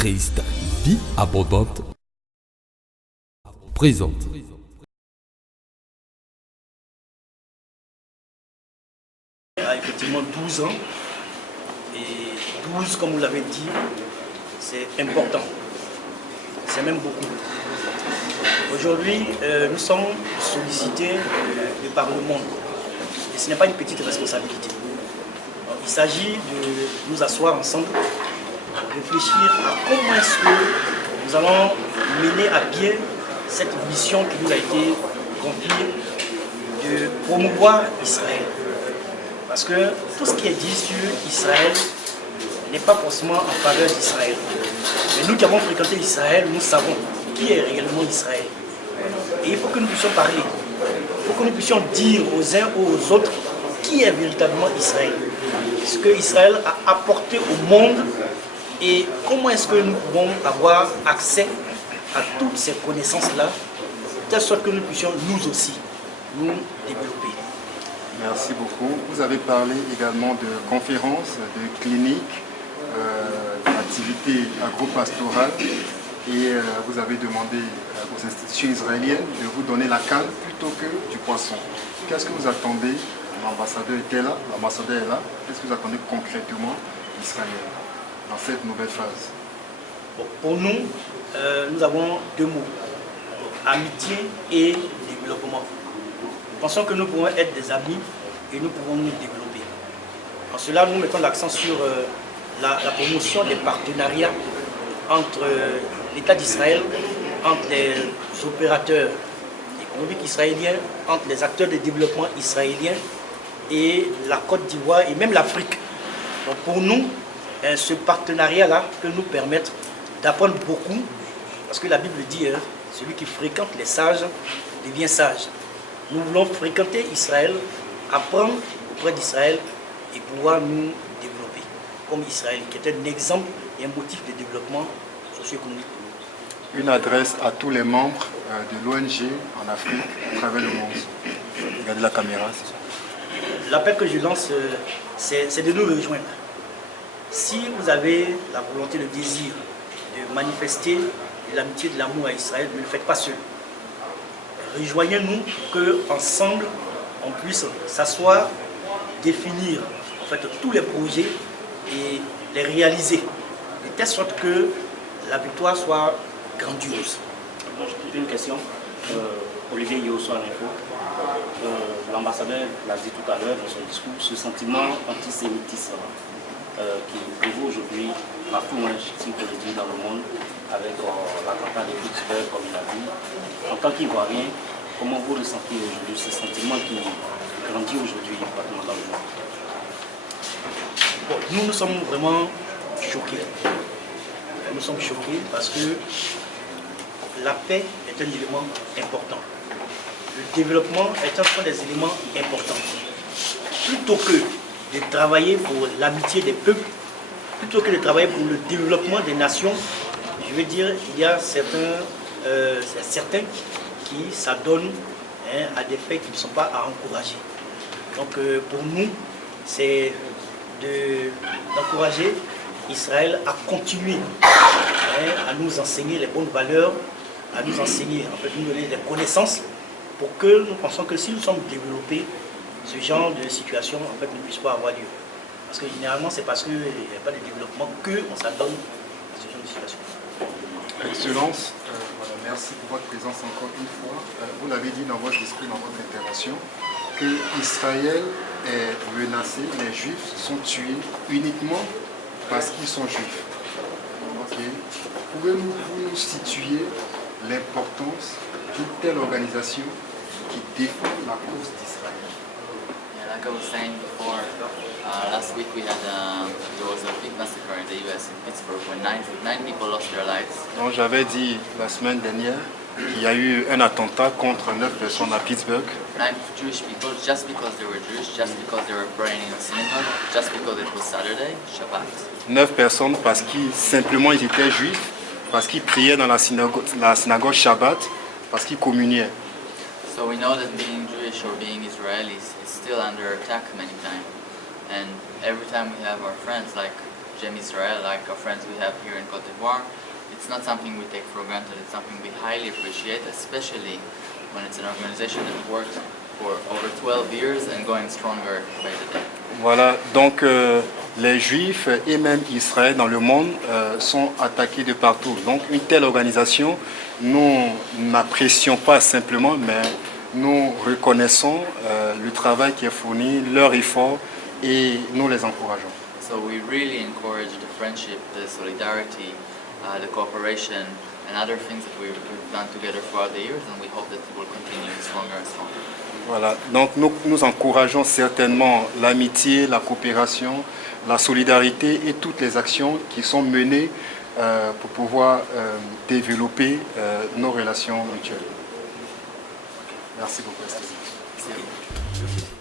Christ, vie abondante, présente. A effectivement 12 ans, et 12, comme vous l'avez dit, c'est important, c'est même beaucoup. Aujourd'hui, nous sommes sollicités de par le monde, et ce n'est pas une petite responsabilité. Il s'agit de nous asseoir ensemble, réfléchir à comment est-ce que nous allons mener à bien cette mission qui nous a été confiée de promouvoir Israël. Parce que tout ce qui est dit sur Israël n'est pas forcément en faveur d'Israël. Mais nous qui avons fréquenté Israël, nous savons qui est réellement Israël. Et il faut que nous puissions parler, il faut que nous puissions dire aux uns ou aux autres qui est véritablement Israël. Ce que Israël a apporté au monde et comment est-ce que nous pouvons avoir accès à toutes ces connaissances-là, de telle sorte que nous puissions nous aussi nous développer. Merci beaucoup. Vous avez parlé également de conférences, de cliniques, d'activités agro-pastorales et vous avez demandé aux institutions israéliennes de vous donner la canne plutôt que du poisson. Qu'est-ce que vous attendez? L'ambassadeur était là, l'ambassadeur est là. Qu'est-ce que vous attendez concrètement d'Israël dans cette nouvelle phase? Bon, pour nous, nous avons deux mots, amitié et développement. Nous pensons que nous pouvons être des amis et nous pouvons nous développer. En cela, nous mettons l'accent sur la promotion des partenariats entre l'État d'Israël, entre les opérateurs économiques israéliens, entre les acteurs de développement israéliens et la Côte d'Ivoire et même l'Afrique. Donc pour nous, ce partenariat-là peut nous permettre d'apprendre beaucoup, parce que la Bible dit, celui qui fréquente les sages devient sage. Nous voulons fréquenter Israël, apprendre auprès d'Israël et pouvoir nous développer comme Israël, qui est un exemple et un motif de développement socio-économique pour nous. Une adresse à tous les membres de l'ONG en Afrique, à travers le monde. Regardez la caméra, c'est ça. L'appel que je lance, c'est de nous rejoindre. Si vous avez la volonté, le désir de manifester de l'amitié, de l'amour à Israël, ne le faites pas seul. Rejoignez-nous pour qu'ensemble, on puisse s'asseoir, définir en fait, tous les projets et les réaliser, de telle sorte que la victoire soit grandiose. J'ai une question. Olivier Yosso à l'info. L'ambassadeur l'a dit tout à l'heure dans son discours, ce sentiment antisémitisme qui prévaut aujourd'hui partout, si on peut le dire, dans le monde, avec l'attentat de Pittsburgh, comme il a dit. En tant qu'Ivoirien, comment vous ressentez aujourd'hui ce sentiment qui grandit aujourd'hui partout dans le monde? Bon, nous sommes vraiment choqués. Nous sommes choqués parce que la paix est un élément important. Le développement est un des éléments importants. Plutôt que de travailler pour l'amitié des peuples, plutôt que de travailler pour le développement des nations, je veux dire, il y a certains qui s'adonnent à des faits qui ne sont pas à encourager. Donc pour nous, c'est d'encourager Israël à continuer à nous enseigner les bonnes valeurs, à nous enseigner, en fait, nous donner des connaissances pour que nous pensons que si nous sommes développés, ce genre de situation en fait, ne puisse pas avoir lieu. Parce que généralement, c'est parce qu'il n'y a pas de développement qu'on s'adonne à ce genre de situation. Excellence, voilà, merci pour votre présence encore une fois. Vous l'avez dit dans votre discours, dans votre intervention, que Israël est menacé, les Juifs sont tués uniquement parce qu'ils sont Juifs. Okay. Pouvez-vous nous situer l'importance d'une telle organisation qui défend la cause d'Israël? Yeah, like I was saying before, last week there was a big massacre in the US in Pittsburgh when nine people lost their lives. Donc j'avais dit la semaine dernière qu'il y a eu un attentat contre 9 personnes à Pittsburgh. 9 Jewish people, just because they were Jewish, just because they were praying in a synagogue, just because it was Saturday, Shabbat. 9 personnes parce qu'ils simplement ils étaient juifs, parce qu'ils priaient dans la synagogue Shabbat, parce qu'ils communiaient. So we know that being Jewish or being Israelis is still under attack many times. And every time we have our friends like J'aime Israel, like our friends we have here in Côte d'Ivoire. It's not something we take for granted, it's something we highly appreciate, especially when it's an organization that worked for over 12 years and going stronger by the day. Voilà, donc les Juifs et même Israël dans le monde sont attaqués de partout. Donc une telle organisation, nous n'apprécions pas simplement, mais nous reconnaissons le travail qui est fourni, leur effort et nous les encourageons. So we really encourage the friendship, the solidarity, the cooperation and other things that we've done together throughout the years, and we hope that it will continue stronger and stronger. Voilà, donc nous encourageons certainement l'amitié, la coopération, la solidarité et toutes les actions qui sont menées pour pouvoir développer nos relations mutuelles. Merci beaucoup. See you.